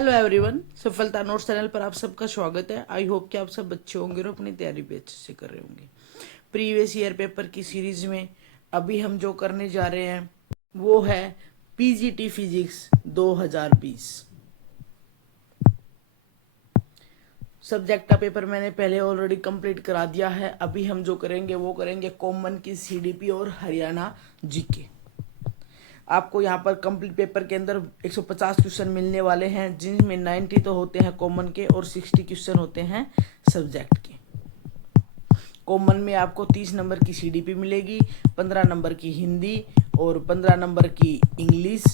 Hello everyone, सफलता notes channel पर आप सबका स्वागत है। आई होप कि आप सब अच्छे होंगे और अपनी तैयारी भी अच्छे से कर रहे होंगे। प्रीवियस ईयर पेपर की सीरीज में अभी हम जो करने जा रहे हैं वो है पीजीटी फिजिक्स 2020। सब्जेक्ट का पेपर मैंने पहले ऑलरेडी कंप्लीट करा दिया है। अभी हम जो करेंगे वो करेंगे कॉमन की सीडीपी और हरियाणा जीके। आपको यहाँ पर कंप्लीट पेपर के अंदर 150 क्वेश्चन मिलने वाले हैं, जिनमें 90 तो होते हैं कॉमन के और 60 क्वेश्चन होते हैं सब्जेक्ट के। कॉमन में आपको 30 नंबर की सीडीपी मिलेगी, 15 नंबर की हिंदी और 15 नंबर की इंग्लिश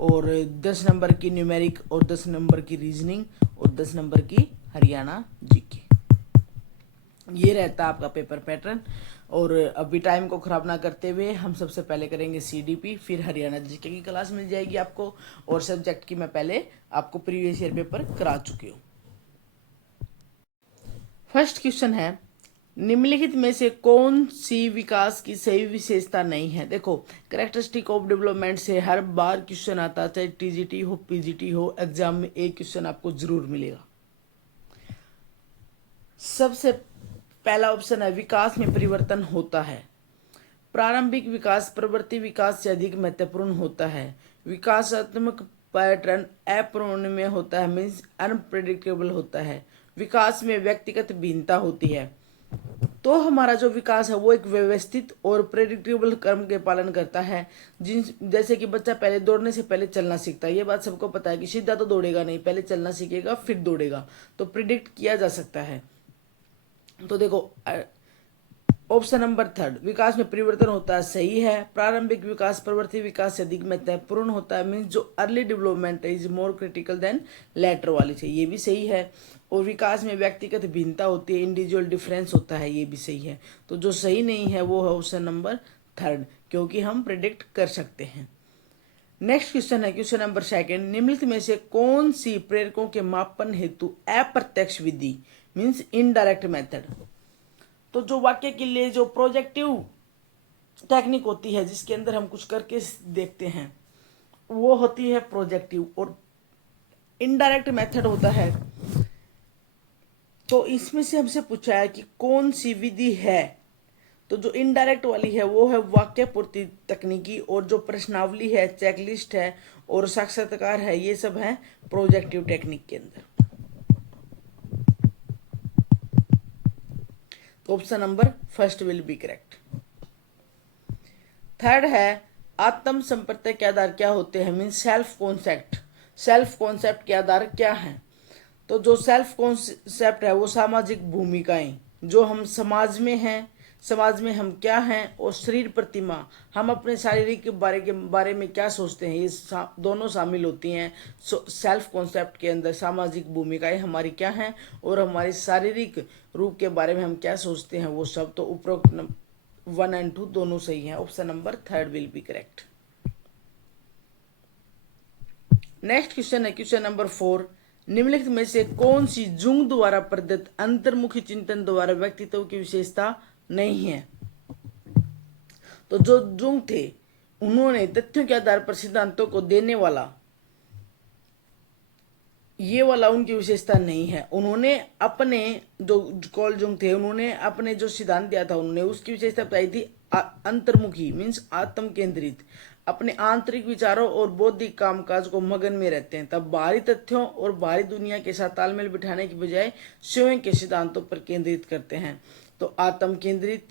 और 10 नंबर की न्यूमेरिक और 10 नंबर की रीजनिंग और 10 नंबर की हरियाणा जीके। ये रहता है आपका पेपर पैटर्न। और अभी टाइम को खराब ना करते हुए हम सबसे पहले करेंगे सीडीपी, फिर हरियाणा जीके की क्लास मिल जाएगी आपको। और सब्जेक्ट की मैं पहले आपको प्रीवियस ईयर पेपर करा चुकी हूँ। फर्स्ट क्वेश्चन है, निम्नलिखित में से कौन सी विकास की सही विशेषता नहीं है। देखो, कैरेक्टरिस्टिक ऑफ डेवलपमेंट से हर बार क्वेश्चन आता, चाहे टीजीटी हो पीजीटी हो, एग्जाम में एक क्वेश्चन आपको जरूर मिलेगा। सबसे पहला ऑप्शन है, विकास में परिवर्तन होता है। प्रारंभिक विकास प्रवृत्ति विकास से अधिक महत्वपूर्ण होता है। विकासात्मक पैटर्न अपूर्ण में होता है, मीन्स अनप्रेडिक्टेबल होता है। विकास में व्यक्तिगत भिन्नता होती है। तो हमारा जो विकास है वो एक व्यवस्थित और प्रेडिक्टेबल क्रम के पालन करता है। जैसे कि बच्चा पहले दौड़ने से पहले चलना सीखता है। ये बात सबको पता है कि सीधा तो दौड़ेगा नहीं, पहले चलना सीखेगा फिर दौड़ेगा। तो प्रिडिक्ट किया जा सकता है। तो देखो, ऑप्शन नंबर थर्ड, विकास में परिवर्तन होता है, सही है। प्रारंभिक विकास प्रवृत्ति विकास से अधिक महत्वपूर्ण होता है, मीन्स जो early development is more critical than later वाली से, ये भी सही है। और विकास में व्यक्तिगत भिन्नता होती है, इंडिविजुअल डिफरेंस होता है, ये भी सही है। तो जो सही नहीं है वो है ऑप्शन नंबर थर्ड, क्योंकि हम प्रिडिक्ट कर सकते हैं। नेक्स्ट क्वेश्चन है क्वेश्चन नंबर सेकंड, निम्नलिखित में से कौन सी प्रेरकों के मापन हेतु अप्रत्यक्ष विधि मीन्स इनडायरेक्ट मेथड। तो जो वाक्य के लिए जो प्रोजेक्टिव टेक्निक होती है, जिसके अंदर हम कुछ करके देखते हैं, वो होती है प्रोजेक्टिव। और इनडायरेक्ट मेथड होता है। तो इसमें से हमसे पूछा है कि कौन सी विधि है। तो जो इनडायरेक्ट वाली है वो है वाक्य पूर्ति तकनीकी, और जो प्रश्नावली है, चेकलिस्ट है और साक्षात्कार है, ये सब है प्रोजेक्टिव टेक्निक के अंदर। तो option number first will be correct. Third है, आत्म संप्रत्यय के आधार क्या होते हैं, mean self concept. Self concept के आधार क्या है। तो जो सेल्फ कॉन्सेप्ट है वो सामाजिक भूमिकाएं, जो हम समाज में हैं, समाज में हम क्या हैं, और शरीर प्रतिमा, हम अपने शारीरिक बारे में क्या सोचते हैं, ये दोनों शामिल होती हैं सेल्फ कॉन्सेप्ट के अंदर। सामाजिक भूमिकाएं हमारी क्या हैं और हमारे शारीरिक रूप के बारे में हम क्या सोचते हैं, वो सब। तो उपरोक्त 1 और 2 दोनों सही हैं। Option number third will be correct. Next question है क्वेश्चन नंबर 4, निम्नलिखित में से कौन सी जुंग द्वारा प्रदत्त अंतर्मुखी चिंतन द्वारा व्यक्तित्व की विशेषता नहीं है। तो जो जुंग थे उन्होंने तथ्यों के आधार पर सिद्धांतों को देने वाला, ये वाला उनकी विशेषता नहीं है। उन्होंने अपने जो कॉल जुंग थे, उन्होंने अपने जो सिद्धांत दिया था, उन्होंने उसकी विशेषता बताई थी अंतर्मुखी मीन्स आत्म केंद्रित। अपने आंतरिक विचारों और बौद्धिक कामकाज को मगन में रहते हैं। तब बाहरी तथ्यों और बाहरी दुनिया के साथ तालमेल बिठाने की बजाय स्वयं के सिद्धांतों पर केंद्रित करते हैं। तो आत्म केंद्रित,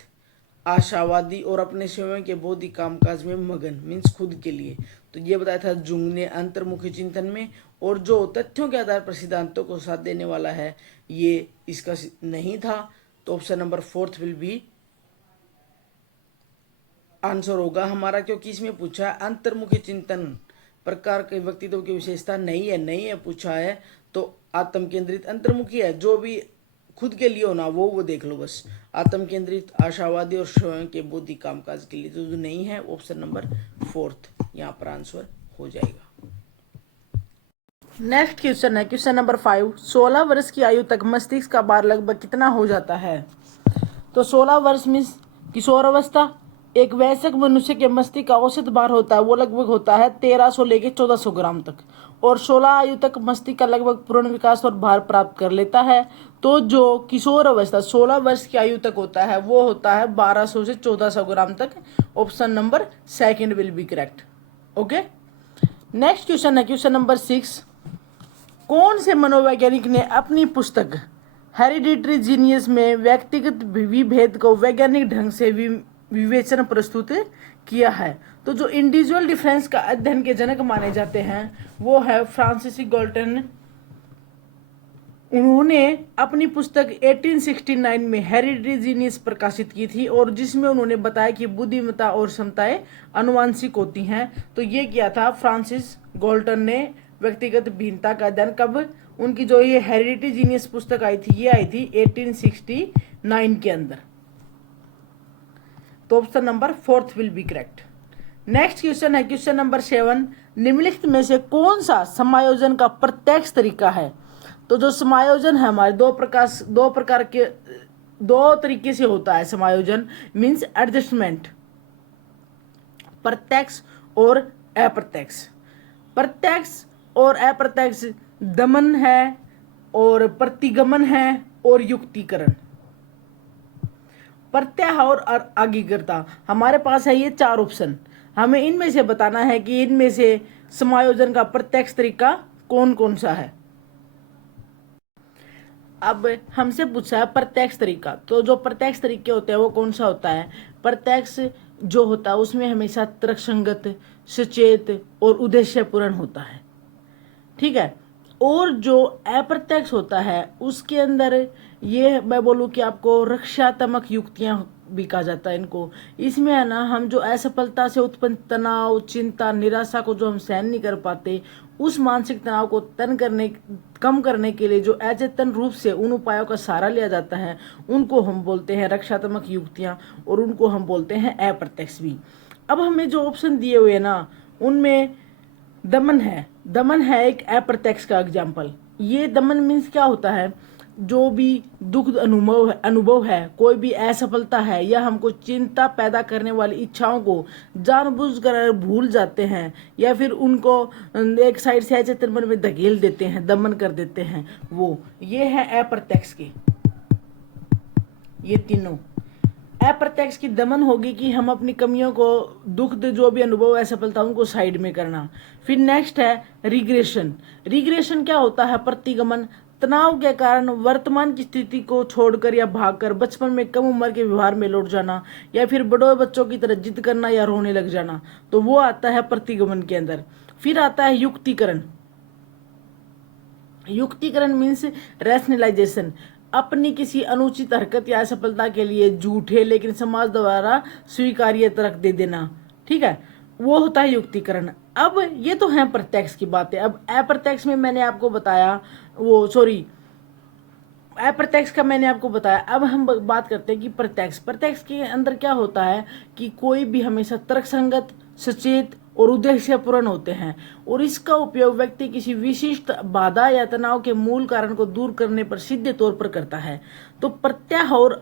आशावादी और अपने स्वयं के बौद्धिक कामकाज में मगन मीन्स खुद के लिए। तो ये बताया था जुंग ने अंतर्मुखी चिंतन में। और जो तथ्यों के आधार पर सिद्धांतों को साथ देने वाला है, ये इसका नहीं था। तो option number fourth will be answer होगा हमारा, क्योंकि इसमें पूछा है अंतर्मुखी चिंतन प्रकार के व्यक्तित्व की विशेषता नहीं है, नहीं है पूछा है। तो आत्म केंद्रित अंतर्मुखी है, जो भी खुद के लिए होना वो देख लो बस। आत्म केंद्रित, आशावादी और स्वयं के बौद्धिक कामकाज के लिए जो नहीं है, ऑप्शन नंबर फोर्थ यहाँ पर आंसर हो जाएगा। नेक्स्ट क्वेश्चन है क्वेश्चन नंबर 5, 16 वर्ष की आयु तक मस्तिष्क का भार लगभग कितना हो जाता है। तो 16 वर्ष मीन्स किशोर अवस्था। एक वयस्क मनुष्य के मस्तिष्क का औसत भार होता है वो लगभग होता है 1300 लेके 1400 ग्राम तक। और 16 आयु तक मस्तिष्क का लगभग पूर्ण विकास और भार प्राप्त कर लेता है। तो जो किशोर अवस्था 16 वर्ष की आयु तक होता है वो होता है 1200 से 1400 ग्राम तक। Option number second will be correct. Okay, next question है क्वेश्चन नंबर 6। कौन से मनोवैज्ञानिक ने अपनी पुस्तक हेरिडिटरी जीनियस में व्यक्तिगत विभेद को वैज्ञानिक ढंग से विवेचन प्रस्तुत किया है? तो जो इंडिविजुअल डिफरेंस का अध्ययन के जनक माने जाते हैं वो है फ्रांसिस गाल्टन। उन्होंने अपनी पुस्तक 1869 में हेरिडिटरी जीनियस प्रकाशित की थी और जिसमें उन्होंने बताया कि बुद्धिमत्ता और क्षमताएं आनुवंशिक होती हैं। तो ये किया था फ्रांसिस गाल्टन ने व्यक्तिगत भिन्नता का अध्ययन। कब? उनकी जो ये हेरिडिटरी जीनियस पुस्तक आई थी ये आई थी 1869 के अंदर। तो option number 4 will be correct. Next question है क्वेश्चन नंबर 7। निम्नलिखित में से कौन सा समायोजन का प्रत्यक्ष तरीका है? तो जो समायोजन है हमारे दो तरीके से होता है समायोजन, मीन्स एडजस्टमेंट, प्रत्यक्ष और अप्रत्यक्ष। प्रत्यक्ष और अप्रत्यक्ष दमन है और प्रतिगमन है और युक्तिकरण। प्रत्याहार और आज्ञाकारिता हमारे पास है ये 4 ऑप्शन। हमें इनमें से बताना है कि इनमें से समायोजन का प्रत्यक्ष तरीका कौन कौन सा है। अब हमसे पूछा है प्रत्यक्ष तरीका, तो जो प्रत्यक्ष तरीके होते हैं वो कौन सा होता है? प्रत्यक्ष जो होता है उसमें हमेशा तर्कसंगत, सचेत और उद्देश्यपूर्ण होता है, ठीक है। और जो अप्रत्यक्ष होता है उसके अंदर ये मैं बोलूँ कि आपको रक्षात्मक युक्तियां भी कहा जाता है इनको। इसमें है ना हम जो असफलता से उत्पन्न तनाव, चिंता, निराशा को जो हम सहन नहीं कर पाते उस मानसिक तनाव को कम करने के लिए जो अचेतन रूप से उन उपायों का सहारा लिया जाता है उनको हम बोलते हैं रक्षात्मक युक्तियां और उनको हम बोलते हैं अप्रत्यक्ष भी। अब हमें जो ऑप्शन दिए हुए ना उनमें दमन है एक अप्रत्यक्ष का एग्जाम्पल। ये दमन मीन्स क्या होता है? जो भी दुख अनुभव है, कोई भी असफलता है या हमको चिंता पैदा करने वाली इच्छाओं को जानबूझकर भूल जाते हैं या फिर उनको एक साइड से अचेतन मन में धकेल देते हैं, दमन कर देते हैं, वो ये है अप्रत्यक्ष के। ये तीनों अप्रत्यक्ष की दमन होगी कि हम अपनी कमियों को, दुख जो भी अनुभव असफलताओं को साइड में करना। फिर नेक्स्ट है रिग्रेशन क्या होता है? प्रतिगमन। तनाव के कारण वर्तमान की स्थिति को छोड़कर या भागकर बचपन में कम उम्र के व्यवहार में लौट जाना या फिर बड़े बच्चों की तरह जिद करना या रोने लग जाना, तो वो आता है प्रतिगमन के अंदर। फिर आता है युक्तिकरण मीन्स रैशनलाइजेशन। अपनी किसी अनुचित हरकत या असफलता के लिए झूठे लेकिन समाज द्वारा स्वीकार्य तर्क दे देना, ठीक है, वो होता है युक्तिकरण। अब ये तो है प्रत्यक्ष की बातें। अब अप्रत्यक्ष में मैंने आपको बताया अप्रत्यक्ष का मैंने आपको बताया। अब हम बात करते हैं कि प्रत्यक्ष के अंदर क्या होता है कि कोई भी हमेशा तर्कसंगत, सचेत और उद्देश्यपूर्ण होते हैं और इसका उपयोग व्यक्ति किसी विशिष्ट बाधा या तनाव के मूल कारण को दूर करने पर सीधे तौर पर करता है। तो प्रत्याहार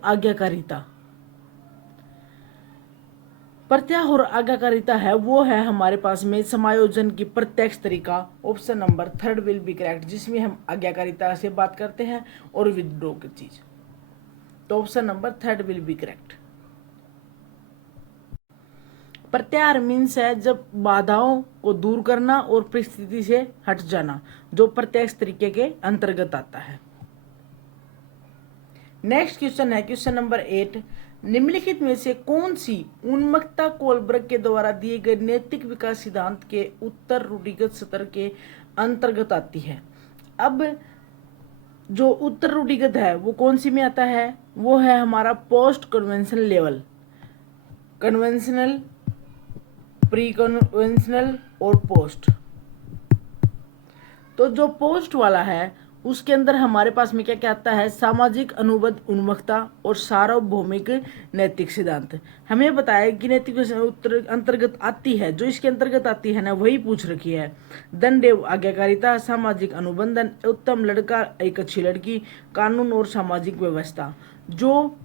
आज्ञाकारिता है वो है हमारे पास में समायोजन की प्रत्यक्ष तरीका। Option number 3 will be correct, जिसमें हम आज्ञाकारिता से बात करते हैं और विद्रोह की चीज। तो option number 3 will be correct. प्रत्याहार मीन्स है जब बाधाओं को दूर करना और परिस्थिति से हट जाना, जो प्रत्यक्ष तरीके के अंतर्गत आता है। नेक्स्ट क्वेश्चन है क्वेश्चन नंबर 8। निम्नलिखित में से कौन सी उन्मुखता कोलबर्ग के द्वारा दिए गए नैतिक विकास सिद्धांत के उत्तर रूढ़िगत स्तर के अंतर्गत आती है? अब जो उत्तर रूढ़िगत है वो कौन सी में आता है? वो है हमारा post conventional level, conventional, pre conventional और पोस्ट। तो जो पोस्ट वाला है उसके अंदर हमारे पास में क्या क्या आता है? सामाजिक अनुबंध उन्मुखता और सार्वभौमिक नैतिक सिद्धांत। हमें बताया कि नैतिक अंतर्गत आती है, जो इसके अंतर्गत आती है ना वही पूछ रखी है। दंड एवं आज्ञाकारिता, सामाजिक अनुबंधन, उत्तम लड़का एक अच्छी लड़की, कानून और सामाजिक व्यवस्था। जो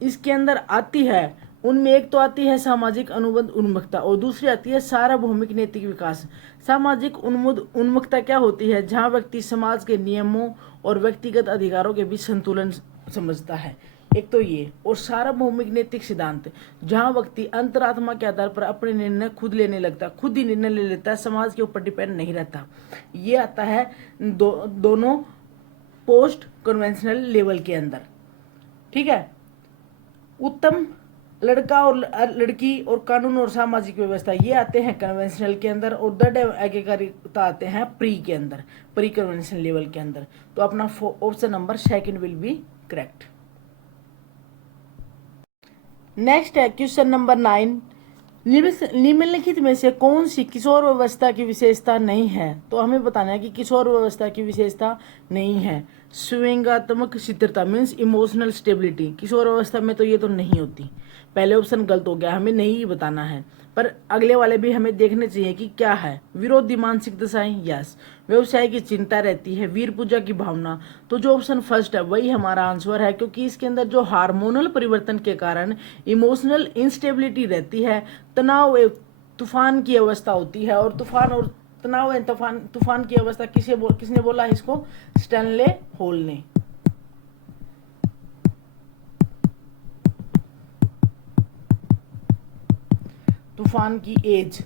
इसके अंदर आती है उनमें एक तो आती है सामाजिक अनुबंध उन्मुखता और दूसरी आती है सार्वभौमिक नैतिक विकास। सामाजिक उन्मुखता क्या होती है? जहाँ व्यक्ति समाज के नियमों और व्यक्तिगत अधिकारों के बीच संतुलन समझता है, एक तो ये। और सार्वभौमिक नैतिक सिद्धांत, जहाँ व्यक्ति अंतरात्मा के आधार पर अपने निर्णय खुद लेने लगता, खुद ही निर्णय ले लेता है, समाज के ऊपर डिपेंड नहीं रहता। ये आता है दोनों पोस्ट कन्वेंशनल लेवल के अंदर, ठीक है। उत्तम लड़का और लड़की और कानून और सामाजिक व्यवस्था, ये आते हैं कन्वेंशनल के अंदर। और दृढ़ एकीकारिता आते हैं प्री के अंदर, प्री कन्वेंशनल लेवल के अंदर। तो अपना option number second will be correct. Next है क्वेश्चन नंबर 9। निम्नलिखित में से कौन सी किशोर अवस्था की विशेषता नहीं है? तो हमें बताना है कि किशोर अवस्था की विशेषता नहीं है। संवेगात्मक स्थिरता मीन्स इमोशनल स्टेबिलिटी, किशोर अवस्था में तो ये तो नहीं होती। पहले ऑप्शन गलत हो गया, हमें नहीं बताना है, पर अगले वाले भी हमें देखने चाहिए कि क्या है। विरोधी मानसिक दशाएं, यस। व्यवसाय की चिंता रहती है, वीर पूजा की भावना। तो जो ऑप्शन फर्स्ट है वही हमारा आंसर है, क्योंकि इसके अंदर जो हार्मोनल परिवर्तन के कारण इमोशनल इंस्टेबिलिटी रहती है, तनाव तूफान की अवस्था होती है। और तनाव तूफान की अवस्था किसने बोला इसको? स्टैनले हॉल ने। तूफान की एज,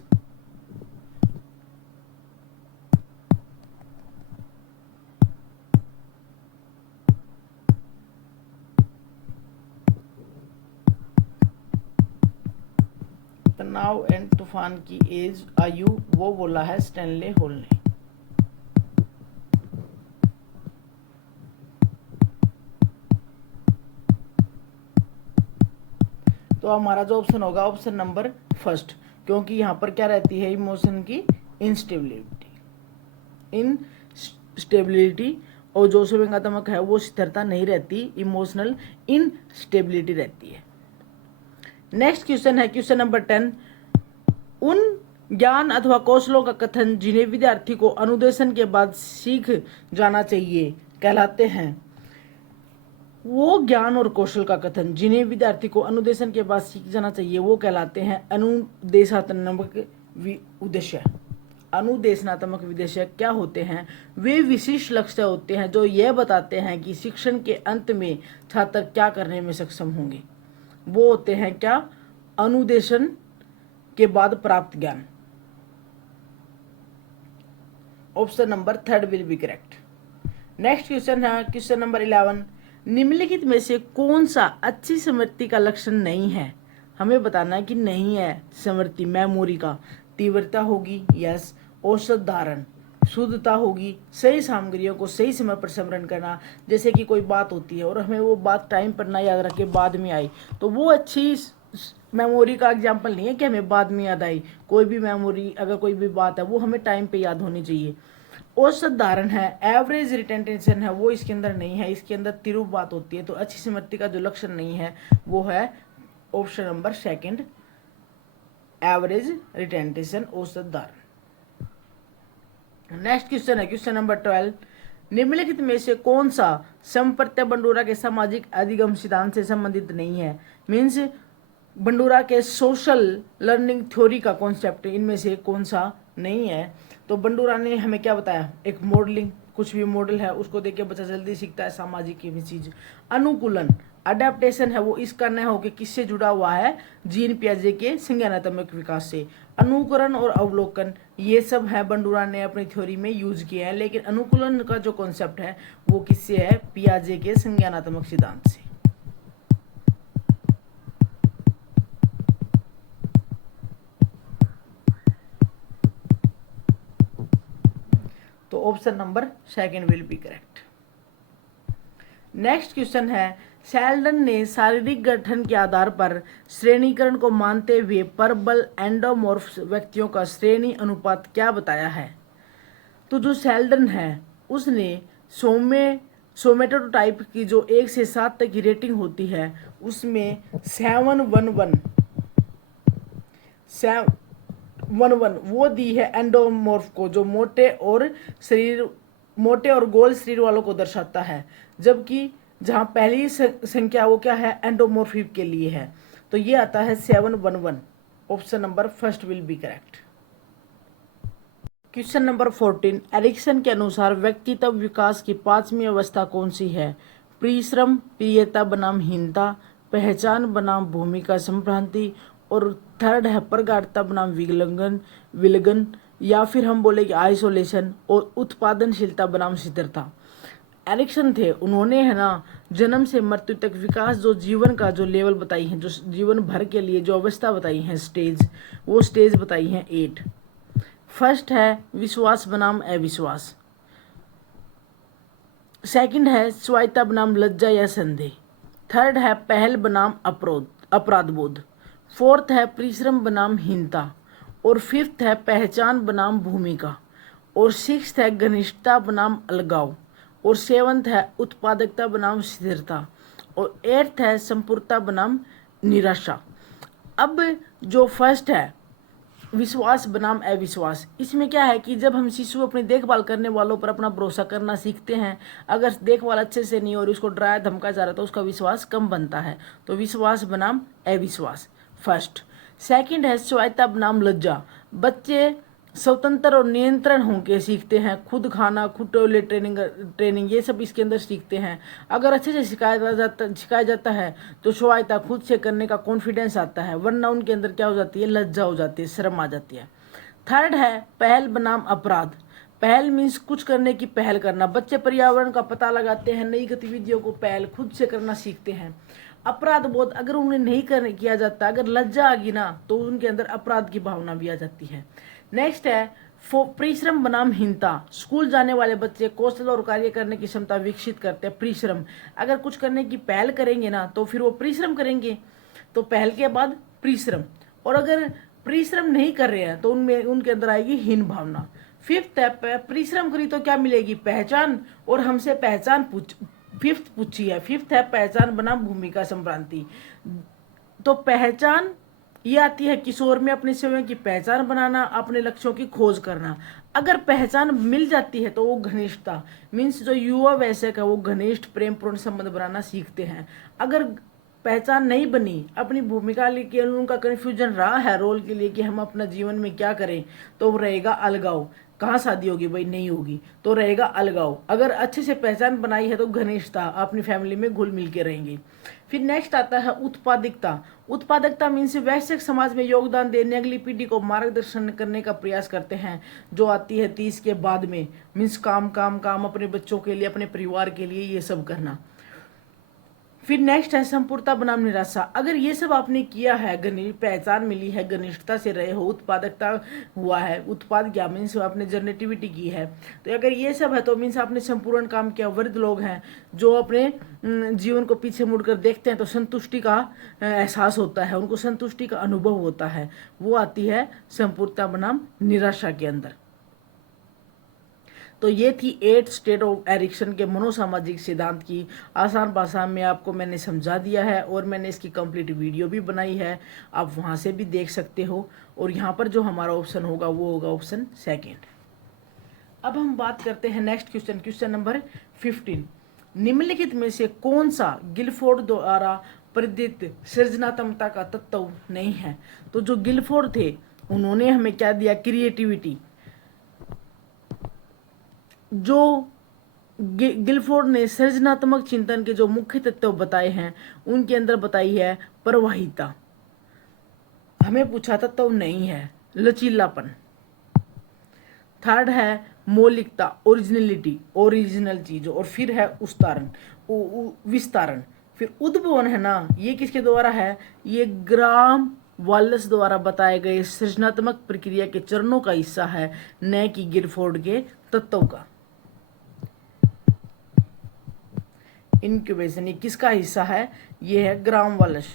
तनाव एंड तूफान की एज, आयु, वो बोला है स्टैनले हॉल ने। तो हमारा जो ऑप्शन होगा ऑप्शन नंबर फर्स्ट, क्योंकि यहाँ पर क्या रहती है? इमोशन की इनस्टेबिलिटी और जो संवेगात्मक है वो स्थिरता नहीं रहती, इमोशनल इनस्टेबिलिटी रहती है। नेक्स्ट क्वेश्चन है क्वेश्चन नंबर 10। उन ज्ञान अथवा कौशलों का कथन जिन्हें विद्यार्थी को अनुदेशन के बाद सीख जाना चाहिए कहलाते हैं। वो ज्ञान और कौशल का कथन जिन्हें विद्यार्थी को अनुदेशन के बाद सीख जाना चाहिए वो कहलाते हैं अनुदेशात्मक उद्देश्य। अनुदेशनात्मक उद्देश्य क्या होते हैं? वे विशिष्ट लक्ष्य होते हैं जो यह बताते हैं कि शिक्षण के अंत में छात्र क्या करने में सक्षम होंगे। वो होते हैं क्या? अनुदेशन के बाद प्राप्त ज्ञान। Option number third will be correct. Next question है क्वेश्चन नंबर 11। निम्नलिखित में से कौन सा अच्छी स्मृति का लक्षण नहीं है? हमें बताना है कि नहीं है स्मृति, मेमोरी का। तीव्रता होगी, यस। औसत धारण, शुद्धता होगी, सही सामग्रियों को सही समय पर स्मरण करना। जैसे कि कोई बात होती है और हमें वो बात टाइम पर ना याद रखे, बाद में आई, तो वो अच्छी मेमोरी का एग्जाम्पल नहीं है कि हमें बाद में याद आई। कोई भी मेमोरी, अगर कोई भी बात है वो हमें टाइम पे याद होनी चाहिए। औसत धारण है, एवरेज रिटेंशन है, वो इसके अंदर नहीं है। इसके अंदर तिरुप बात होती है। तो अच्छी स्मृति का जो लक्षण नहीं है वो है option number second, average retention, औसत धारण। नेक्स्ट क्वेश्चन है क्वेश्चन नंबर 12। निम्नलिखित में से कौन सा संप्रत्य बंडूरा के सामाजिक अधिगम सिद्धांत से संबंधित नहीं है? मीन्स बंडूरा के सोशल लर्निंग थ्योरी का कॉन्सेप्ट इनमें से कौन सा नहीं है? तो बंडूरा ने हमें क्या बताया? एक मॉडलिंग, कुछ भी मॉडल है उसको देख के बच्चा जल्दी सीखता है, सामाजिक की भी चीज। अनुकूलन, अडेप्टेशन है वो इसका न हो कि किससे जुड़ा हुआ है? जीन पियाजे के संज्ञानात्मक विकास से। अनुकरण और अवलोकन, ये सब है बंडूरा ने अपनी थ्योरी में यूज किया है। लेकिन अनुकूलन का जो कॉन्सेप्ट है वो किससे है? पियाजे के संज्ञानात्मक सिद्धांत से। तो option number second will be correct. Next question है, शेल्डन ने शारीरिक गठन के आधार पर श्रेणीकरण को मानते हुए परबल एंडोमॉर्फ व्यक्तियों का श्रेणी अनुपात क्या बताया है? तो जो शेल्डन है उसने सोमेटोटाइप की जो 1 से 7 तक की रेटिंग होती है उसमें 711 वो दी है एंडोमॉर्फ को, जो मोटे और गोल शरीर वालों को दर्शाता है। जबकि जहां पहली संख्या वो क्या है? एंडोमॉर्फिक के लिए है। तो ये आता है 711। Option number first will be correct. Question number 14, Erikson के अनुसार व्यक्तित्व विकास की 5वीं अवस्था कौन सी है? परिश्रम, प्रियता बनाम हीनता, पहचान बनाम भूमिका संभ्रांति, और थर्ड है प्रगाढ़ता बनाम विलगन, या फिर हम बोलेंगे आइसोलेशन, और उत्पादनशीलता बनाम स्थिरता। एरिक्सन थे, उन्होंने है ना जन्म से मृत्यु तक विकास जो जीवन का जो लेवल बताई है, जो जीवन भर के लिए जो अवस्था बताई है स्टेज, वो स्टेज बताई है 8। फर्स्ट है विश्वास बनाम अविश्वास, सेकंड है स्वायत्ता बनाम लज्जा या संदेह, थर्ड है पहल बनाम अपराध बोध, फोर्थ है परिश्रम बनाम हीनता, और फिफ्थ है पहचान बनाम भूमिका, और सिक्स्थ है घनिष्ठता बनाम अलगाव, और सेवंथ है उत्पादकता बनाम स्थिरता, और एट्थ है संपूर्णता बनाम निराशा। अब जो फर्स्ट है विश्वास बनाम अविश्वास, इसमें क्या है कि जब हम शिशु अपनी देखभाल करने वालों पर अपना भरोसा करना सीखते हैं, अगर देखभाल अच्छे से नहीं हो रही, उसको डराया धमकाया जा रहा है, तो उसका विश्वास कम बनता है। तो विश्वास बनाम अविश्वास फर्स्ट। सेकंड है स्वायत्ता बनाम लज्जा, बच्चे स्वतंत्र और नियंत्रण होकर सीखते हैं, खुद खाना, खुद टॉयलेट ट्रेनिंग ये सब इसके अंदर सीखते हैं। अगर अच्छे से सिखाया जाता है तो स्वायत्ता खुद से करने का कॉन्फिडेंस आता है, वरना उनके अंदर क्या हो जाती है, लज्जा हो जाती है, शर्म आ जाती है। थर्ड है पहल बनाम अपराध, पहल मीन्स कुछ करने की पहल करना, बच्चे पर्यावरण का पता लगाते हैं, नई गतिविधियों को पहल खुद से करना सीखते हैं। अपराध बोध, अगर उन्हें नहीं किया जाता, अगर लज्जा आ गई ना, तो उनके अंदर अपराध की भावना भी आ जाती है। नेक्स्ट है परिश्रम बनाम हीनता, स्कूल जाने वाले बच्चे कौशल और कार्य करने की क्षमता विकसित करते हैं। परिश्रम, अगर कुछ करने की पहल करेंगे ना, तो फिर वो परिश्रम करेंगे, तो पहल के बाद परिश्रम, और अगर परिश्रम नहीं कर रहे हैं तो उनमें उनके अंदर आएगी हीन भावना। फिफ्थ है परिश्रम करी तो क्या मिलेगी, पहचान, और हमसे पहचान फिफ्थ पूछी है, फिफ्थ है पहचान बनाम भूमिका संभ्रांति। तो पहचान ये आती है किशोर में अपने स्वयं की पहचान बनाना, अपने लक्ष्यों की खोज करना। अगर पहचान मिल जाती है तो वो घनिष्ठता मीन्स जो युवा वयस्क है वो घनिष्ठ प्रेमपूर्ण संबंध बनाना सीखते हैं। अगर पहचान नहीं बनी, अपनी भूमिका के उनका कन्फ्यूजन रहा है रोल के लिए कि हम अपना जीवन में क्या करें, तो वो रहेगा अलगाव। कहाँ शादी होगी भाई, नहीं होगी, तो रहेगा अलगाव। अगर अच्छे से पहचान बनाई है तो घनिष्ठता, अपनी फैमिली में घुल मिल के रहेंगे। फिर नेक्स्ट आता है उत्पादकता। उत्पादकता मीन्स वैश्विक समाज में योगदान देने, अगली पीढ़ी को मार्गदर्शन करने का प्रयास करते हैं, जो आती है 30 के बाद में। मीन्स काम काम काम, अपने बच्चों के लिए, अपने परिवार के लिए ये सब करना। फिर नेक्स्ट है संपूर्णता बनाम निराशा। अगर ये सब आपने किया है, पहचान मिली है, घनिष्ठता से रहे हो, उत्पादकता हुआ है, उत्पाद क्या मीन्स आपने जनरेटिविटी की है, तो अगर ये सब है तो मीन्स आपने संपूर्ण काम किया। वृद्ध लोग हैं जो अपने जीवन को पीछे मुड़कर देखते हैं तो संतुष्टि का एहसास होता है, उनको संतुष्टि का अनुभव होता है, वो आती है संपूर्णता बनाम निराशा के अंदर। तो ये थी 8 स्टेट ऑफ एरिक्सन के मनोसामाजिक सिद्धांत की आसान भाषा में आपको मैंने समझा दिया है, और मैंने इसकी कंप्लीट वीडियो भी बनाई है, आप वहाँ से भी देख सकते हो। और यहाँ पर जो हमारा ऑप्शन होगा वो होगा ऑप्शन सेकेंड। अब हम बात करते हैं नेक्स्ट क्वेश्चन, क्वेश्चन नंबर 15। निम्नलिखित में से कौन सा गिलफोर्ड द्वारा प्रेरित सृजनात्मकता का तत्व नहीं है? तो जो गिलफोर्ड थे उन्होंने हमें क्या दिया, क्रिएटिविटी। जो गिलफोर्ड ने सृजनात्मक चिंतन के जो मुख्य तत्व बताए हैं उनके अंदर बताई है प्रवाहिता। हमें पूछा तत्व नहीं है, लचीलापन। थर्ड है मौलिकता, ओरिजिनलिटी, ओरिजिनल चीज, और फिर है विस्तारण। फिर उद्भवन है ना, ये किसके द्वारा है, ये ग्राम वाल्स द्वारा बताए गए सृजनात्मक प्रक्रिया के चरणों का हिस्सा है, न कि गिलफोर्ड के तत्व का। इनक्यूबेशन ये किसका हिस्सा है, ये है ग्राम वाल्स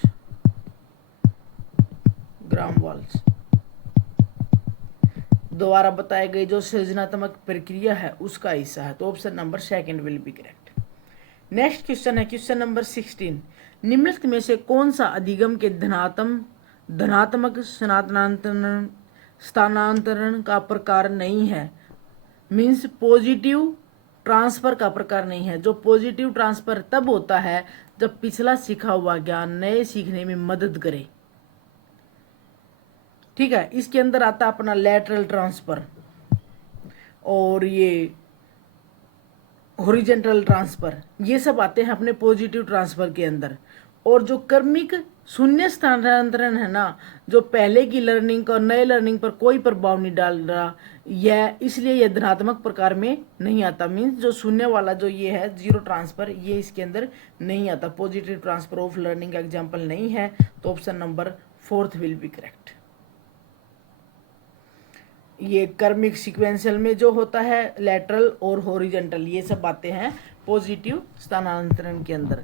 द्वारा बताए गए जो सृजनात्मक प्रक्रिया है उसका हिस्सा है। तो option number second will be correct. Next question है क्वेश्चन नंबर 16। निम्नलिखित में से कौन सा अधिगम के धनात्मक स्थानांतरण का प्रकार नहीं है? मीन्स पॉजिटिव ट्रांसफर का प्रकार नहीं है। जो पॉजिटिव ट्रांसफर तब होता है जब पिछला सीखा हुआ ज्ञान नए सीखने में मदद करे। ठीक है, इसके अंदर आता अपना लैटरल ट्रांसफर और ये हॉरिजॉन्टल ट्रांसफर, ये सब आते हैं अपने पॉजिटिव ट्रांसफर के अंदर। और जो कर्मिक शून्य स्थानांतरण है ना, जो पहले की लर्निंग और नए लर्निंग पर कोई प्रभाव नहीं डाल रहा, यह इसलिए यह धनात्मक प्रकार में नहीं आता। मीन्स जो शून्य वाला जो ये है जीरो ट्रांसफर, ये इसके अंदर नहीं आता। पॉजिटिव ट्रांसफर ऑफ लर्निंग का एग्जाम्पल नहीं है, तो option number 4 will be correct. ये कर्मिक सीक्वेंशियल में जो होता है लैटरल और हॉरिजॉन्टल, ये सब आते हैं पॉजिटिव स्थानांतरण के अंदर।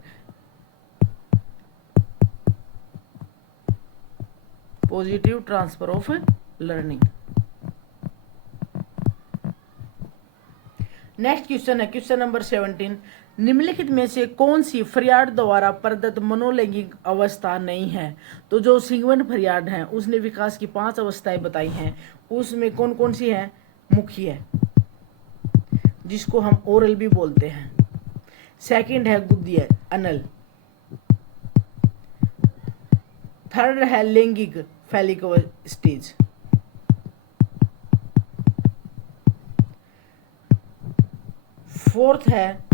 Positive transfer of learning. Next question है क्वेश्चन नंबर 17। निम्नलिखित में से कौन सी फरियाद द्वारा प्रदत्त मनोलैंगिक अवस्था नहीं है? तो जो सिगमंड फरियाद है उसने विकास की 5 अवस्थाएं बताई हैं, उसमें कौन कौन सी है? मुख्य है, जिसको हम ओरल भी बोलते हैं। सेकंड है गुद्दीय अनल। थर्ड है लैंगिक फैलिक स्टेज। फोर्थ है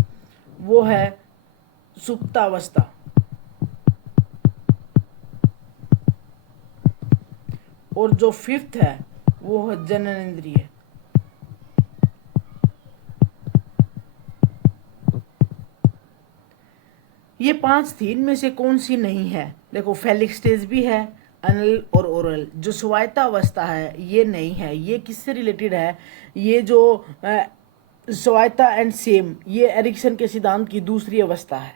वो है सुप्तावस्था। और जो फिफ्थ है वो है जननेंद्रिय। ये 5 थी, इनमें से कौन सी नहीं है? देखो फैलिक स्टेज भी है, अनल और ओरल। जो स्वायत्ता अवस्था है ये नहीं है। ये किससे रिलेटेड है? ये जो स्वायत्ता एंड सेम, ये एरिक्सन के सिद्धांत की दूसरी अवस्था है।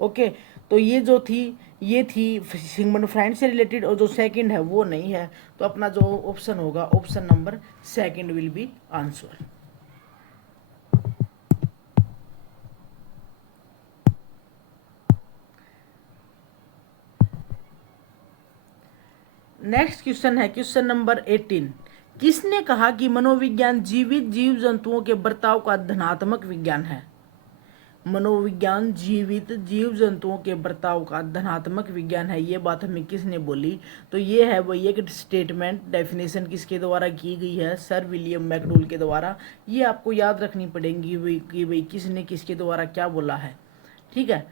ओके, तो ये जो थी ये थी सिगमंड फ्राइड से रिलेटेड, और जो सेकंड है वो नहीं है। तो अपना जो ऑप्शन होगा option number 2 will be answer. Next question है क्वेश्चन नंबर 18। किसने कहा कि मनोविज्ञान जीवित जीव जंतुओं के बर्ताव का धनात्मक विज्ञान है? मनोविज्ञान जीवित जीव जंतुओं के बर्ताव का धनात्मक विज्ञान है, ये बात हमें किसने बोली? तो ये है वही एक स्टेटमेंट। डेफिनेशन किसके द्वारा की गई है? सर विलियम मैकडूगल के द्वारा। ये आपको याद रखनी पड़ेगी कि भाई किसने किसके द्वारा क्या बोला है। ठीक है,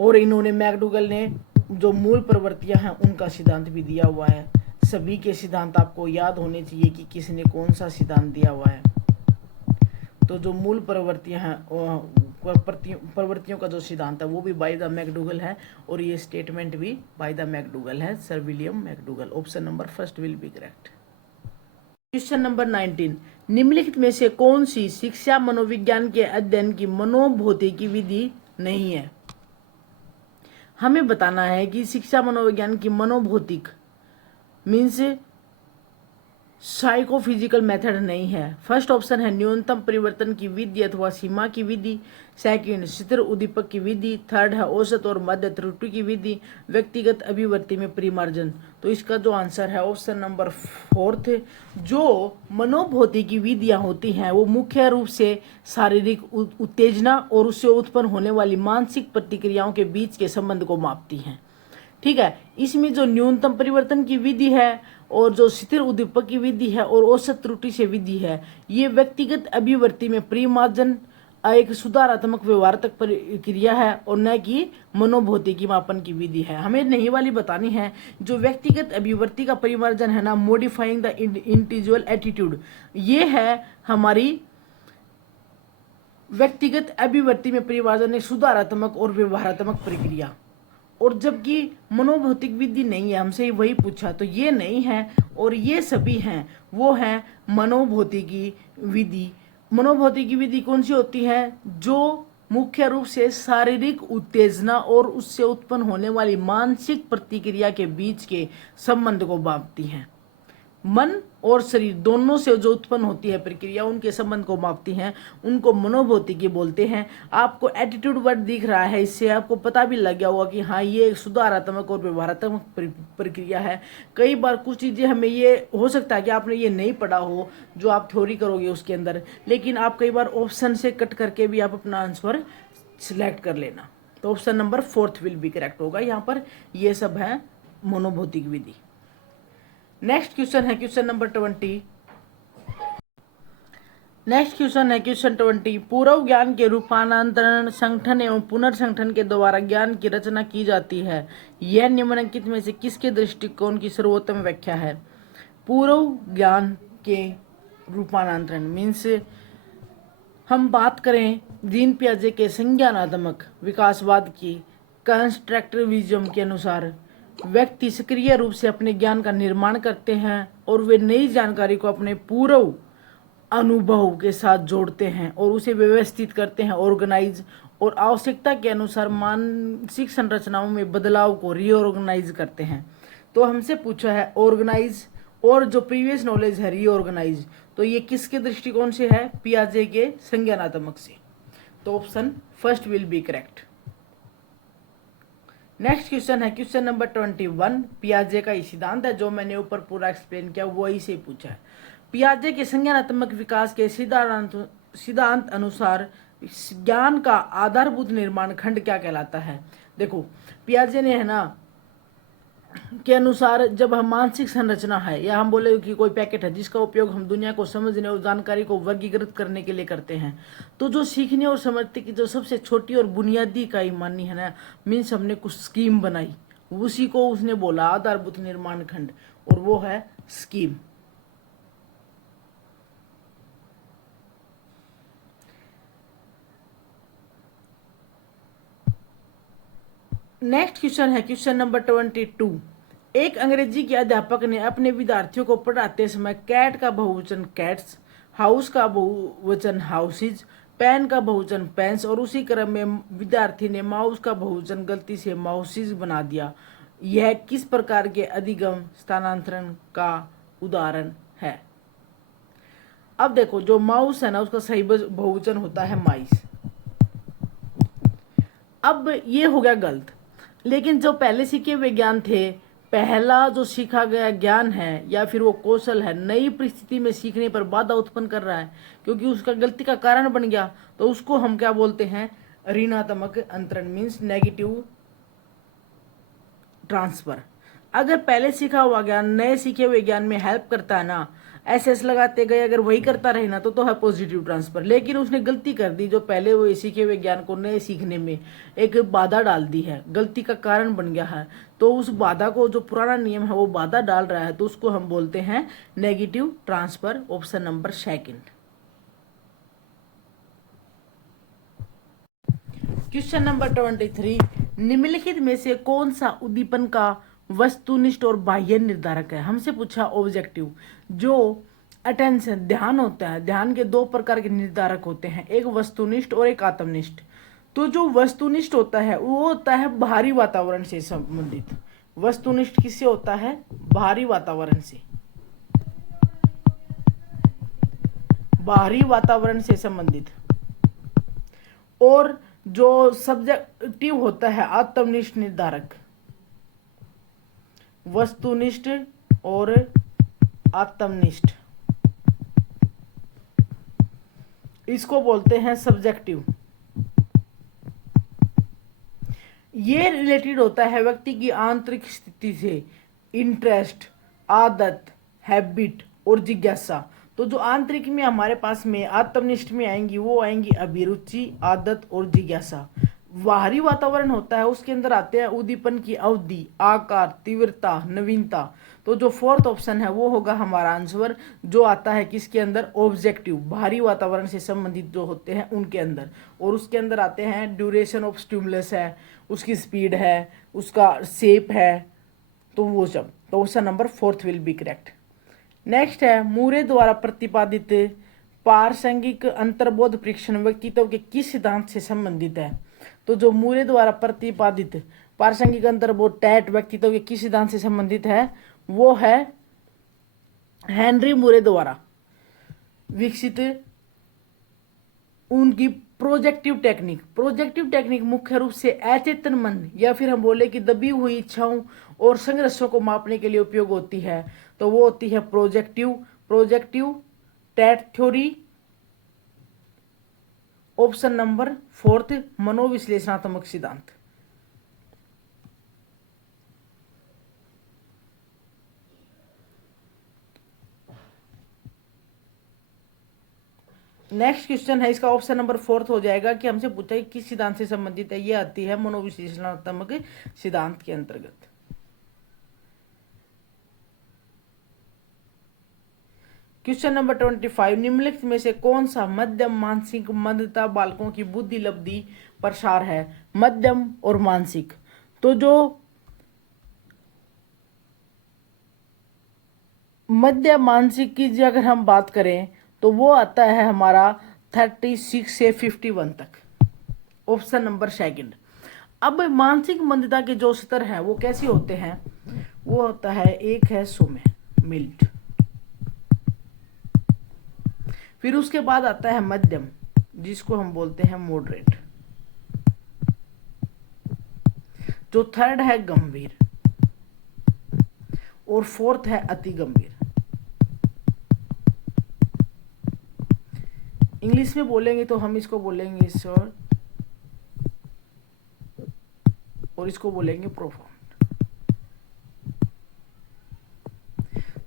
और इन्होंने मैकडूगल ने जो मूल प्रवृत्तियां हैं उनका सिद्धांत भी दिया हुआ है। सभी के सिद्धांत आपको याद होने चाहिए कि किसने कौन सा सिद्धांत दिया हुआ है। तो जो मूल प्रवृत्तियां हैं, प्रवृत्तियों का जो सिद्धांत है वो भी बाय द मैकडूगल है, और ये स्टेटमेंट भी बाय द मैकडूगल है, sir William McDougall. Option number 1 will be correct. Question number 19। निम्नलिखित में से कौन सी शिक्षा मनोविज्ञान के अध्ययन की मनोभौतिकी विधि नहीं है? हमें बताना है कि शिक्षा मनोविज्ञान की मनोभौतिक मीन्स साइकोफिजिकल मेथड नहीं है। फर्स्ट ऑप्शन है न्यूनतम परिवर्तन की विधि अथवा सीमा की विधि। सेकंड स्थिर उद्दीपक की विधि। थर्ड है औसत और मध्य त्रुटि की विधि। व्यक्तिगत अभिव्यक्ति में परिमार्जन। तो इसका जो आंसर है ऑप्शन नंबर 4। जो मनोभौतिकी विधियां होती हैं वो मुख्य रूप से शारीरिक उत्तेजना और उससे उत्पन्न होने वाली मानसिक प्रतिक्रियाओं के बीच के संबंध को मापती हैं। ठीक है, इसमें जो न्यूनतम परिवर्तन की विधि है और जो स्थिर उद्दीपक की विधि है और औसत त्रुटि से विधि है, ये व्यक्तिगत अभिव्यक्ति में परिमार्जन एक सुधारात्मक व्यवहारक प्रक्रिया है और न कि मनोभौतिकी मापन की विधि है। हमें नहीं वाली बतानी है, जो व्यक्तिगत अभिव्यक्ति का परिमार्जन है ना, मॉडिफाइंग द इंडिविजुअल एटीट्यूड, ये है हमारी व्यक्तिगत अभिव्यक्ति में परिमार्जन एक सुधारात्मक और व्यवहारात्मक प्रक्रिया। और जबकि मनोभौतिक विधि नहीं है, हमसे वही पूछा, तो ये नहीं है और ये सभी हैं, वो हैं मनोभौतिकी विधि। मनोभौतिकी विधि कौन सी होती है? जो मुख्य रूप से शारीरिक उत्तेजना और उससे उत्पन्न होने वाली मानसिक प्रतिक्रिया के बीच के संबंध को मापती हैं। मन और शरीर दोनों से जो उत्पन्न होती है प्रक्रिया, उनके संबंध को मापती हैं, उनको मनोभौतिकी बोलते हैं। आपको एटीट्यूड वर्ड दिख रहा है, इससे आपको पता भी लग गया होगा कि हाँ ये एक सुधारात्मक और व्यवहारात्मक प्रक्रिया है। कई बार कुछ चीज़ें हमें ये हो सकता है कि आपने ये नहीं पढ़ा हो जो आप थ्योरी करोगे उसके अंदर, लेकिन आप कई बार ऑप्शन से कट करके भी आप अपना आंसर सिलेक्ट कर लेना। तो option number 4 will be correct होगा यहाँ पर। ये सब है मनोभौतिक विधि। नेक्स्ट क्वेश्चन है क्वेश्चन नंबर 20। नेक्स्ट क्वेश्चन है क्वेश्चन 20। पूर्व ज्ञान के रूपांतरण, संगठन एवं पुनर्संगठन के द्वारा ज्ञान की रचना की जाती है। यह निम्नलिखित में से किसके दृष्टिकोण की सर्वोत्तम व्याख्या है? पूर्व ज्ञान के रूपांतरण मीन्स हम बात करें जीन पियाजे के संज्ञानात्मक विकासवाद की कंस्ट्रक्टिविज्म के अनुसार, व्यक्ति सक्रिय रूप से अपने ज्ञान का निर्माण करते हैं और वे नई जानकारी को अपने पूर्व अनुभव के साथ जोड़ते हैं और उसे व्यवस्थित करते हैं, ऑर्गेनाइज, और आवश्यकता के अनुसार मानसिक संरचनाओं में बदलाव को रीऑर्गेनाइज करते हैं। तो हमसे पूछा है ऑर्गेनाइज और जो प्रीवियस नॉलेज है रीऑर्गेनाइज, तो ये किसके दृष्टिकोण से है? पियाजे के संज्ञानात्मक से। तो option first will be correct. Next question है क्वेश्चन नंबर 21। पियाजे का ये सिद्धांत है जो मैंने ऊपर पूरा एक्सप्लेन किया, वही से पूछा है। पियाजे के संज्ञानात्मक विकास के सिद्धांत अनुसार ज्ञान का आधारभूत निर्माण खंड क्या कहलाता है? देखो पियाजे ने है ना के अनुसार जब हम मानसिक संरचना है या हम बोले कि कोई पैकेट है जिसका उपयोग हम दुनिया को समझने और जानकारी को वर्गीकृत करने के लिए करते हैं, तो जो सीखने और समझने की जो सबसे छोटी और बुनियादी इकाई मानी है ना, मीन्स हमने कुछ स्कीम बनाई, उसी को उसने बोला आधारभूत निर्माण खंड, और वो है स्कीम। नेक्स्ट क्वेश्चन है क्वेश्चन नंबर 22। एक अंग्रेजी के अध्यापक ने अपने विद्यार्थियों को पढ़ाते समय कैट का बहुवचन कैट्स, हाउस का बहुवचन हाउसेज, पेन का बहुवचन पेन्स और उसी क्रम में विद्यार्थी ने माउस का बहुवचन गलती से माउसेज बना दिया। यह किस प्रकार के अधिगम स्थानांतरण का उदाहरण है? अब देखो जो माउस है ना उसका सही बहुवचन होता है माइस। अब ये हो गया गलत, लेकिन जो पहले सीखे हुए ज्ञान थे, पहला जो सीखा गया ज्ञान है या फिर वो कौशल है, नई परिस्थिति में सीखने पर बाधा उत्पन्न कर रहा है क्योंकि उसका गलती का कारण बन गया, तो उसको हम क्या बोलते हैं? ऋणात्मक अंतरण मीन्स नेगेटिव ट्रांसफर। अगर पहले सीखा हुआ ज्ञान नए सीखे हुए ज्ञान में हेल्प करता है ना, एस लगाते गए अगर वही करता रहे ना तो है पॉजिटिव ट्रांसफर। लेकिन उसने गलती कर दी, जो पहले वो सीखे हुए ज्ञान को नए सीखने में एक बाधा डाल दी है, गलती का कारण बन गया है, तो उस बाधा को जो पुराना नियम है वो बाधा डाल रहा है, तो उसको हम बोलते हैं negative transfer. Option number 2। Question number 23। निम्नलिखित में से कौन सा उद्दीपन का वस्तुनिष्ठ और बाह्य निर्धारक है? हमसे पूछा ऑब्जेक्टिव। जो अटेंशन ध्यान होता है, ध्यान के दो प्रकार के निर्धारक होते हैं, एक वस्तुनिष्ठ और एक आत्मनिष्ठ। तो जो वस्तुनिष्ठ होता है वो होता है बाहरी वातावरण से संबंधित। वस्तुनिष्ठ किससे होता है? बाहरी वातावरण से, बाहरी वातावरण से संबंधित। और जो सब्जेक्टिव होता है आत्मनिष्ठ निर्धारक। वस्तुनिष्ठ और आत्मनिष्ठ, इसको बोलते हैं सब्जेक्टिव। ये रिलेटेड होता है व्यक्ति की आंतरिक स्थिति से, इंटरेस्ट, आदत, हैबिट और जिज्ञासा। तो जो आंतरिक में हमारे पास में आत्मनिष्ठ में आएंगी वो आएंगी अभिरुचि, आदत और जिज्ञासा। बाहरी वातावरण होता है उसके अंदर आते हैं उद्दीपन की अवधि, आकार, तीव्रता, नवीनता। तो जो 4th ऑप्शन है वो होगा हमारा आंसर, जो आता है किसके अंदर? ऑब्जेक्टिव, बाहरी वातावरण से संबंधित जो होते हैं उनके अंदर। और उसके अंदर आते हैं ड्यूरेशन ऑफ स्टिमुलस है, उसकी स्पीड है, उसका शेप है, तो वो सब। तो option number 4 will be correct. Next है मूरे द्वारा प्रतिपादित प्रासंगिक अंतर्बोध परीक्षण व्यक्तित्व के किस सिद्धांत से संबंधित है? तो जो मूरे द्वारा प्रतिपादित प्रासंगिक अंतर्बोध टैट व्यक्तित्व के किस सिद्धांत से संबंधित है? वो है हेनरी मुरे द्वारा विकसित उनकी प्रोजेक्टिव टेक्निक मुख्य रूप से अचेतन मन या फिर हम बोले कि दबी हुई इच्छाओं और संघर्षों को मापने के लिए उपयोग होती है। तो वो होती है प्रोजेक्टिव टेट थ्योरी। ऑप्शन नंबर 4 मनोविश्लेषणात्मक सिद्धांत। नेक्स्ट क्वेश्चन है, इसका ऑप्शन नंबर 4 हो जाएगा कि हमसे पूछा है किस सिद्धांत से संबंधित है। ये आती है मनोविश्लेषणात्मक सिद्धांत के अंतर्गत। क्वेश्चन नंबर 25, निम्नलिखित में से कौन सा मध्यम मानसिक मंदता बालकों की बुद्धि लब्धि प्रसार है। मध्यम और मानसिक, तो जो मध्य मानसिक की अगर हम बात करें तो वो आता है हमारा 36 से 51 तक। Option number 2। अब मानसिक मंदता के जो स्तर हैं वो कैसे होते हैं, वो होता है, एक है सौम्य मिल्ड, फिर उसके बाद आता है मध्यम जिसको हम बोलते हैं मॉडरेट, जो थर्ड है गंभीर, और फोर्थ है अति गंभीर। इंग्लिश में बोलेंगे तो हम इसको बोलेंगे सर, और इसको बोलेंगे प्रोफाउंड।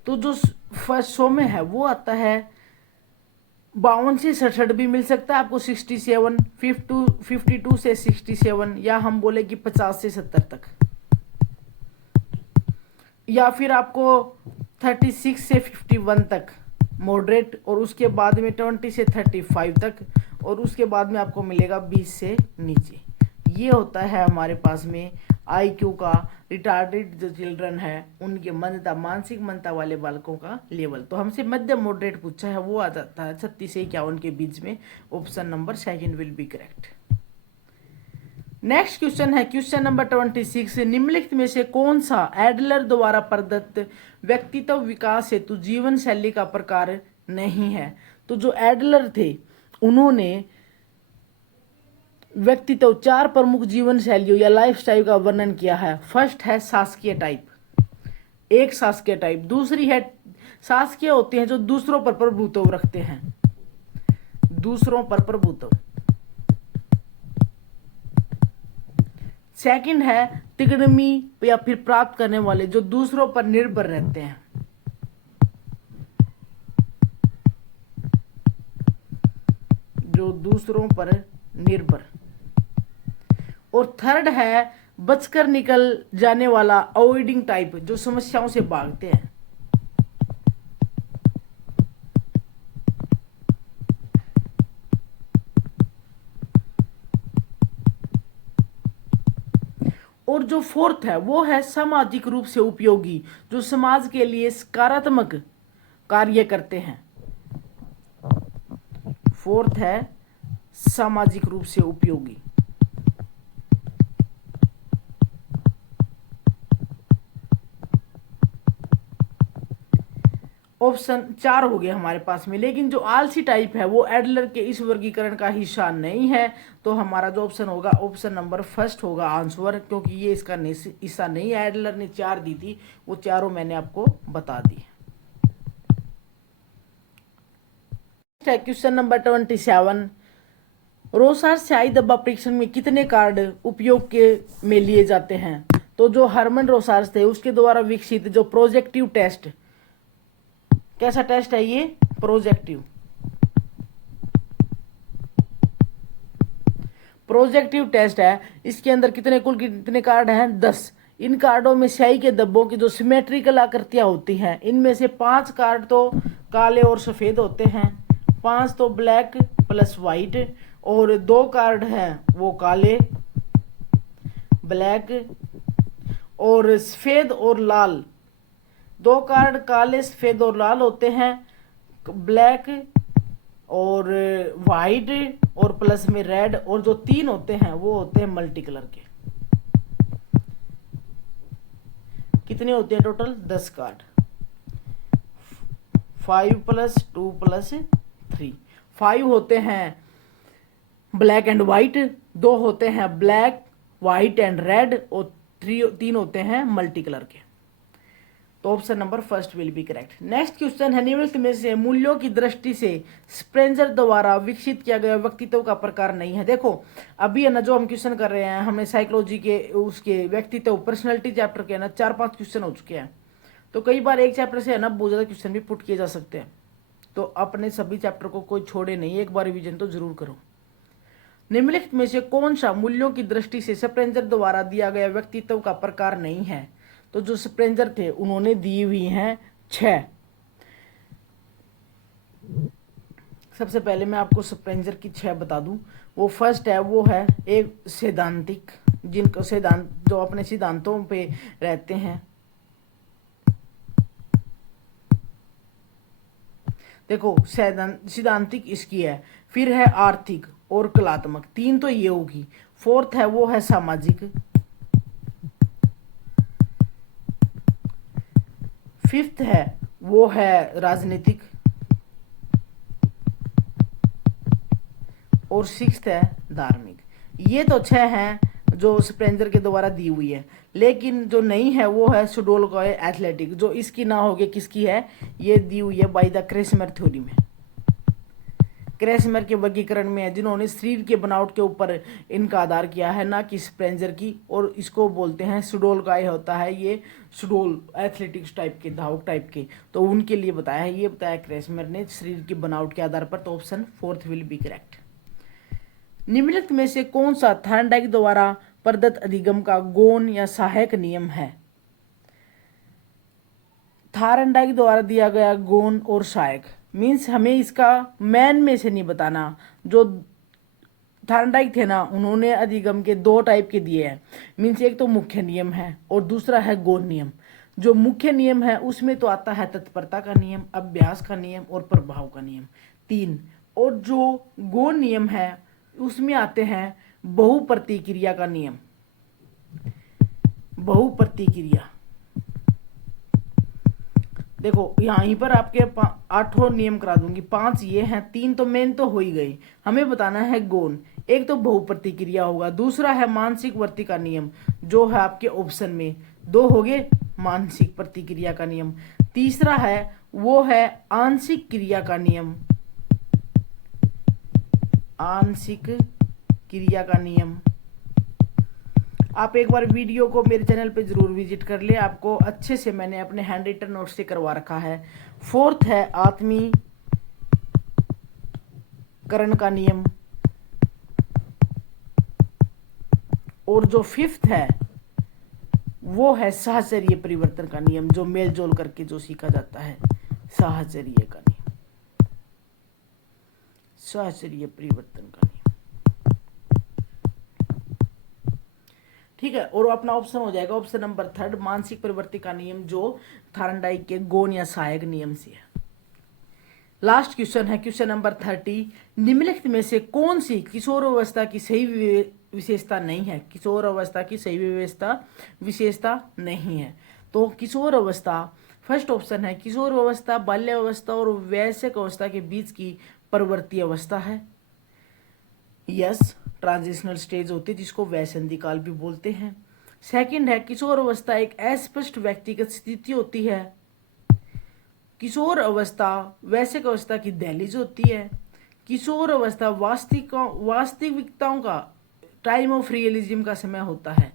तो जो फर्स्ट सौम्य है वो आता है 52 से 67 भी मिल सकता है आपको, 67, 52 से 67, या हम बोले कि 50 से 70 तक, या फिर आपको 36 से 51 तक मॉडरेट, और उसके बाद में 20 से 35 तक, और उसके बाद में आपको मिलेगा 20 से नीचे। ये होता है हमारे पास में IQ का, रिटार्डेड जो चिल्ड्रन है उनके मंदता, मानसिक मंदता वाले बालकों का लेवल। तो हमसे मध्यम मॉडरेट पूछा है, वो आ जाता है 36 से 51 के बीच में। Option number 2 will be correct. Next question है क्वेश्चन नंबर 26, निम्नलिखित में से कौन सा एडलर द्वारा प्रदत्त व्यक्तित्व विकास हेतु जीवन शैली का प्रकार नहीं है। तो जो एडलर थे उन्होंने व्यक्तित्व 4 प्रमुख जीवन शैलियों या लाइफ स्टाइल का वर्णन किया है। फर्स्ट है शासकीय टाइप, एक शासकीय टाइप, दूसरी है शासकीय होते हैं जो दूसरों पर प्रभुत्व रखते हैं, दूसरों पर प्रभुत्व। सेकंड है तिगड़मी या फिर प्राप्त करने वाले जो दूसरों पर निर्भर रहते हैं, जो दूसरों पर निर्भर। और थर्ड है बचकर निकल जाने वाला अवॉइडिंग टाइप, जो समस्याओं से भागते हैं। और जो फोर्थ है वो है सामाजिक रूप से उपयोगी, जो समाज के लिए सकारात्मक कार्य करते हैं। फोर्थ है सामाजिक रूप से उपयोगी। ऑप्शन 4 हो गया हमारे पास में, लेकिन जो आलसी टाइप है वो एडलर के इस वर्गीकरण का हिस्सा नहीं है। तो हमारा जो ऑप्शन होगा, ऑप्शन नंबर 1 होगा आंसर, क्योंकि ये इसका हिस्सा नहीं है। एडलर ने 4 दी थी, वो चारों मैंने आपको बता दी। क्वेश्चन नंबर 27, रोसार स्याही धब्बा परीक्षण में कितने कार्ड उपयोग के में लिए जाते हैं। तो जो हरमन रोसार थे उसके द्वारा विकसित जो प्रोजेक्टिव टेस्ट, कैसा टेस्ट है ये, प्रोजेक्टिव टेस्ट है। इसके अंदर कुल कितने कार्ड हैं, 10। इन कार्डों में स्याही के धब्बों की जो सिमेट्रिकल आकृतियां होती हैं, इनमें से 5 कार्ड तो काले और सफेद होते हैं, 5 तो ब्लैक प्लस वाइट, और 2 कार्ड हैं वो काले, ब्लैक और सफेद और लाल। 2 कार्ड काले सफेद और लाल होते हैं, ब्लैक और वाइट और प्लस में रेड, और जो 3 होते हैं वो होते हैं मल्टी कलर के। कितने होते हैं टोटल, 10 कार्ड। 5 + 2 + 3। 5 होते हैं ब्लैक एंड वाइट, 2 होते हैं ब्लैक वाइट एंड रेड, और 3 होते हैं मल्टी कलर के। तो option number first will be correct. Next question है, निम्नलिखित में से मूल्यों की दृष्टि से स्प्रेंजर द्वारा विकसित किया गया व्यक्तित्व का प्रकार नहीं है। देखो अभी है ना जो हम क्वेश्चन कर रहे हैं, हमने साइकोलॉजी के उसके व्यक्तित्व पर्सनैलिटी चैप्टर के ना 4-5 क्वेश्चन हो चुके हैं। तो कई बार एक चैप्टर से है ना बहुत ज़्यादा क्वेश्चन भी पुट किए जा सकते हैं। तो अपने सभी चैप्टर को कोई छोड़े नहीं, एक बार रिवीजन तो जरूर करो। निम्नलिखित में से कौन सा मूल्यों की दृष्टि से स्प्रेंजर द्वारा दिया गया व्यक्तित्व का प्रकार नहीं है? तो जो स्प्रेंजर थे उन्होंने दी हुई हैं 6। सबसे पहले मैं आपको स्प्रेंजर की 6 बता दूं। वो फर्स्ट है, वो है एक सैद्धांतिक, जिनको सिद्धांत जो अपने सिद्धांतों पे रहते हैं। देखो सिद्धांतिक इसकी है। फिर है आर्थिक और कलात्मक, 3 तो ये होगी। फोर्थ है वो है सामाजिक। फिफ्थ है वो है राजनीतिक, और सिक्स्थ है धार्मिक। ये तो 6 हैं जो स्प्रेंजर के द्वारा दी हुई है। लेकिन जो नहीं है वो है सुडोल का एथलेटिक, जो इसकी ना होगी किसकी है, ये दी हुई है बाय द क्रेसमर थ्योरी में। क्रेसमर के वर्गीकरण में है, जिन्होंने शरीर के बनावट के ऊपर इनका आधार किया है, ना कि स्प्रेंजर की। और इसको बोलते हैं सुडोल का होता है, ये सुडोल एथलेटिक्स टाइप के, धावक टाइप के। तो उनके लिए बताया है, ये बताया क्रेसमर ने शरीर की बनावट के आधार पर। तो option fourth will be correct. निम्नलिखित में से कौन सा थार्नडाइक द्वारा प्रदत्त अधिगम का गौण या सहायक नियम है? थार्नडाइक द्वारा दिया गया गौण और सहायक मीन्स हमें इसका मैन में से नहीं बताना। जो थार्नडाइक थे ना, उन्होंने अधिगम के 2 टाइप के दिए हैं। मीन्स एक तो मुख्य नियम है और दूसरा है गौण नियम। जो मुख्य नियम है उसमें तो आता है तत्परता का नियम, अभ्यास का नियम और प्रभाव का नियम, 3। और जो गौण नियम है उसमें आते हैं बहुप्रतिक्रिया का नियम। बहुप्रतिक्रिया, देखो यहीं पर आपके 8 नियम करा दूंगी। 5 ये हैं, 3 तो मेन तो हो ही गई। हमें बताना है गौण। एक तो बहुप्रतिक्रिया होगा, दूसरा है मानसिक वर्ती का नियम जो है आपके ऑप्शन में 2 हो गए, मानसिक प्रतिक्रिया का नियम। तीसरा है वो है आंशिक क्रिया का नियम, आंशिक क्रिया का नियम। आप एक बार वीडियो को मेरे चैनल पे जरूर विजिट कर ले, आपको अच्छे से मैंने अपने हैंड रिटन नोट से करवा रखा है। फोर्थ है आत्मीकरण का नियम, और जो फिफ्थ है वो है साहचर्य परिवर्तन का नियम, जो मेल जोल करके जो सीखा जाता है, साहचर्य का नियम, साहचर्य परिवर्तन का नियम। ठीक है, और अपना ऑप्शन हो जाएगा ऑप्शन नंबर 3 मानसिक प्रवृत्ति का नियम, जो थार्नडाइक के गौण या सहायक नियम से है। लास्ट क्वेश्चन है क्वेश्चन नंबर 30। निम्नलिखित में से कौन सी किशोर अवस्था की सही विशेषता नहीं है? किशोर अवस्था की सही विशेषता नहीं है। तो किशोर अवस्था, फर्स्ट ऑप्शन है किशोर अवस्था बाल्य अवस्था और वयस्क अवस्था के बीच की प्रवृत्ति अवस्था है। यस, ट्रांजिशनल स्टेज होती है जिसको वयसंधि काल भी बोलते हैं। सेकंड है किशोर अवस्था एक अस्पष्ट व्यक्तिगत स्थिति होती है। किशोर अवस्था वयस्क अवस्था की दहलीज होती है। किशोर अवस्था वास्तविकताओं का टाइम ऑफ रियलिज्म का समय होता है।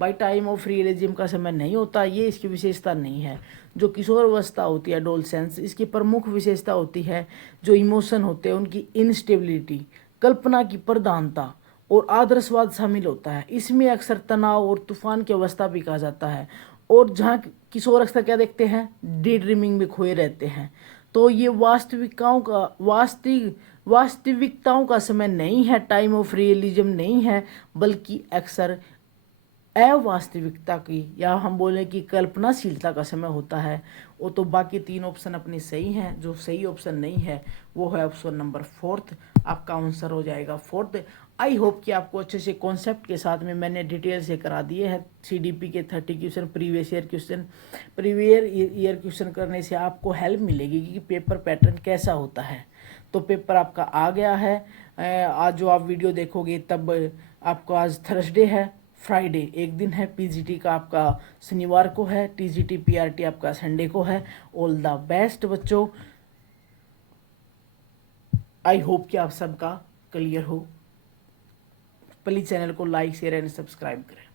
भाई टाइम ऑफ रियलिज्म का समय नहीं होता, ये इसकी विशेषता नहीं है। जो किशोर अवस्था होती है एडोलसेंस, इसकी प्रमुख विशेषता होती है जो इमोशन होते हैं उनकी इनस्टेबिलिटी, कल्पना की प्रधानता और आदर्शवाद शामिल होता है। इसमें अक्सर तनाव और तूफान की अवस्था भी कहा जाता है। और जहाँ किशोर अक्सर क्या देखते हैं, डे ड्रीमिंग में खोए रहते हैं। तो ये वास्तविकताओं का समय नहीं है, टाइम ऑफ रियलिज्म नहीं है, बल्कि अक्सर अवास्तविकता की या हम बोले कि कल्पनाशीलता का समय होता है, वो तो बाकी 3 ऑप्शन अपनी सही हैं। जो सही ऑप्शन नहीं है वो है ऑप्शन नंबर 4th, आपका आंसर हो जाएगा 4th। आई होप कि आपको अच्छे से कॉन्सेप्ट के साथ में मैंने डिटेल से करा दिए हैं। CDP के 30 क्वेश्चन, प्रीवियस ईयर क्वेश्चन करने से आपको हेल्प मिलेगी कि पेपर पैटर्न कैसा होता है। तो पेपर आपका आ गया है। आज जो आप वीडियो देखोगे तब आपका आज थर्सडे है, फ्राइडे एक दिन है, PGT का आपका शनिवार को है, TGT PRT आपका संडे को है। ऑल द बेस्ट बच्चों। आई होप कि आप सबका क्लियर हो। प्लीज़ चैनल को लाइक शेयर एंड सब्सक्राइब करें।